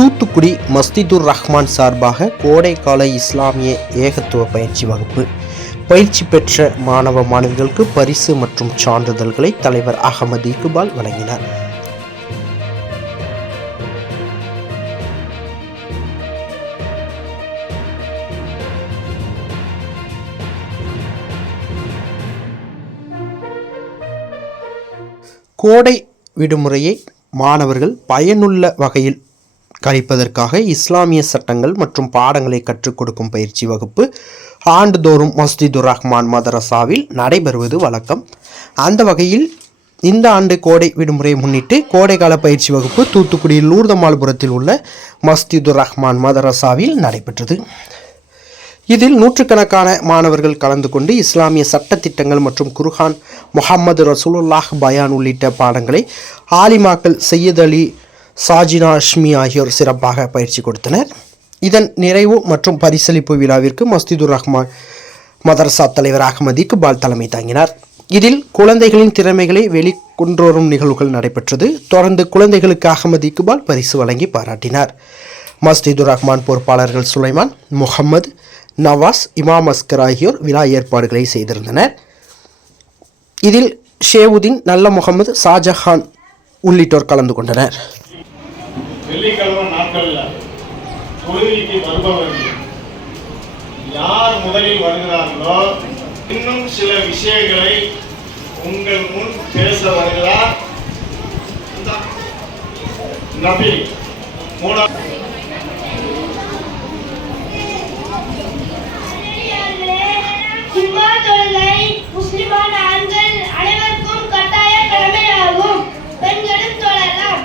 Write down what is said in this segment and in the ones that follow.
தூத்துக்குடி மஸ்ஜிதுர் ரஹ்மான் சார்பாக கோடைக்கால இஸ்லாமிய ஏகத்துவ பயிற்சி வகுப்பு. பயிற்சி பெற்ற மாணவ மாணவிகளுக்கு பரிசு மற்றும் சான்றிதழ்களை தலைவர் அகமது இக்பால் வழங்கினார். கோடை விடுமுறையை மாணவர்கள் பயனுள்ள வகையில் கழிப்பதற்காக இஸ்லாமிய சட்டங்கள் மற்றும் பாடங்களை கற்றுக் கொடுக்கும் பயிற்சி வகுப்பு ஆண்டுதோறும் மஸ்ஜிதுர் ரஹ்மான் மதரசாவில் நடைபெறுவது வழக்கம். அந்த வகையில் இந்த ஆண்டு கோடை விடுமுறையை முன்னிட்டு கோடைக்கால பயிற்சி வகுப்பு தூத்துக்குடியில் லூர்தமால்புரத்தில் உள்ள மஸ்ஜிதுர் ரஹ்மான் மதரசாவில் நடைபெற்றது. இதில் நூற்றுக்கணக்கான மாணவர்கள் கலந்து கொண்டு இஸ்லாமிய சட்டத்திட்டங்கள் மற்றும் குர்ஆன், முஹம்மது ரசூலுல்லாஹ் பயான் உள்ளிட்ட பாடங்களை ஆலிமாக்கள் சையத் அலி, சாஜினா அஷ்மி ஆகியோர் சிறப்பாக பயிற்சி கொடுத்தனர். இதன் நிறைவு மற்றும் பரிசளிப்பு விழாவிற்கு மஸ்ஜிதுர் ரஹ்மான் மதரசா தலைவர் அகமது இக்பால் தலைமை தாங்கினார். இதில் குழந்தைகளின் திறமைகளை வெளிக்கொண்டுவரும் நிகழ்வுகள் நடைபெற்றது. தொடர்ந்து குழந்தைகளுக்கு அகமது இக்பால் பரிசு வழங்கி பாராட்டினார். மஸ்ஜிதுர் ரஹ்மான் பொறுப்பாளர்கள் சுலைமான், முகமது, நவாஸ், இமாம் அஸ்கர் ஆகியோர் விழா ஏற்பாடுகளை செய்திருந்தனர். இதில் ஷேவுதீன், நல்ல முகமது, ஷாஜஹான் உள்ளிட்டோர் கலந்து கொண்டனர். வெள்ளிக்கிழமை நாட்களில் தொழுகைக்கு வருபவர்கள் யார் முதலில் வருகிறார்களோ இன்னும் சில விஷயங்களை உங்கள் முன் பேச வருகிறார் நபி. முஸ்லிமான ஆண்கள் அனைவருக்கும் கட்டாய கடமையாகும். பெண்களும் தொழலாம்.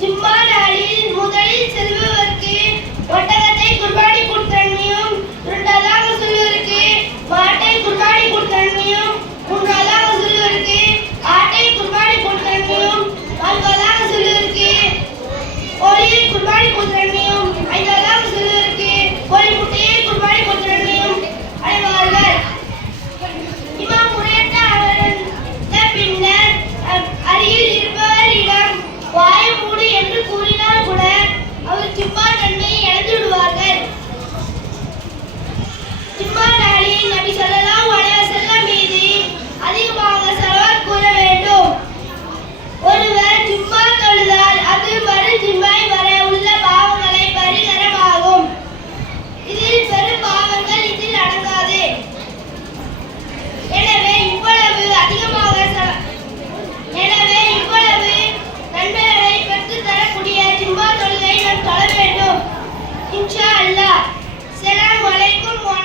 ஜும்மா நாளில் முதலில் செல்பவருக்கு ஒட்டகத்தை குர்பானி கொடுத்தன்மையும், இரண்டாவதாக சொல்லுவதற்கு மாட்டை குர்பானி கொடுத்தன்மையும், மூன்றாவதாக சொல்லுவதற்கு ஆட்டை குர்பானி கொடுத்தன்மையும், நான்காவதாக சொல்லுவதற்கு கோழியை குர்பானி கொடுத்தன்மையும், ஐந்தாவதாக சொல்லுவதற்கு கோழி முட்டையை குர்பானி கொடுத்தன்மையும் அடைவார்கள். இமாம் முறையிட்ட பின்னர் அருகில் இருப்பவரிடம் வாயை மூடு என்று கூறினால் கூட அவர் ஜும்மா நன்மையை இழந்து விடுவார்கள். ஜும்மா நாளில் நபி ஸல்லல்லாஹு அலைஹி வஸல்லம் மீது அதிகமாக ஸலவாத் கூற வேண்டும். ஒருவர் ஜும்மா தொழுதால் அது மறு ஜும்மை வரை உள்ள பாவங்களை பரிகாரமாகும். இதில் பெரும் பாவங்கள் இதில் அடங்காது. எனவே இவ்வளவு நன்மைகளை பெற்றுத் தரக்கூடிய ஜும்மா தொழுகை நாம் தொழ வேண்டும். இன்ஷா அல்லாஹ். ஸலாம் அலைக்கும் வ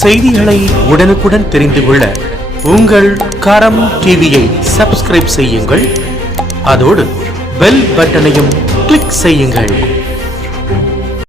செய்திகளை உடனுக்குடன் தெரிந்து கொள்ள உங்கள் கரம் டிவியை சப்ஸ்கிரைப் செய்யுங்கள். அதோடு பெல் பட்டனையும் கிளிக் செய்யுங்கள்.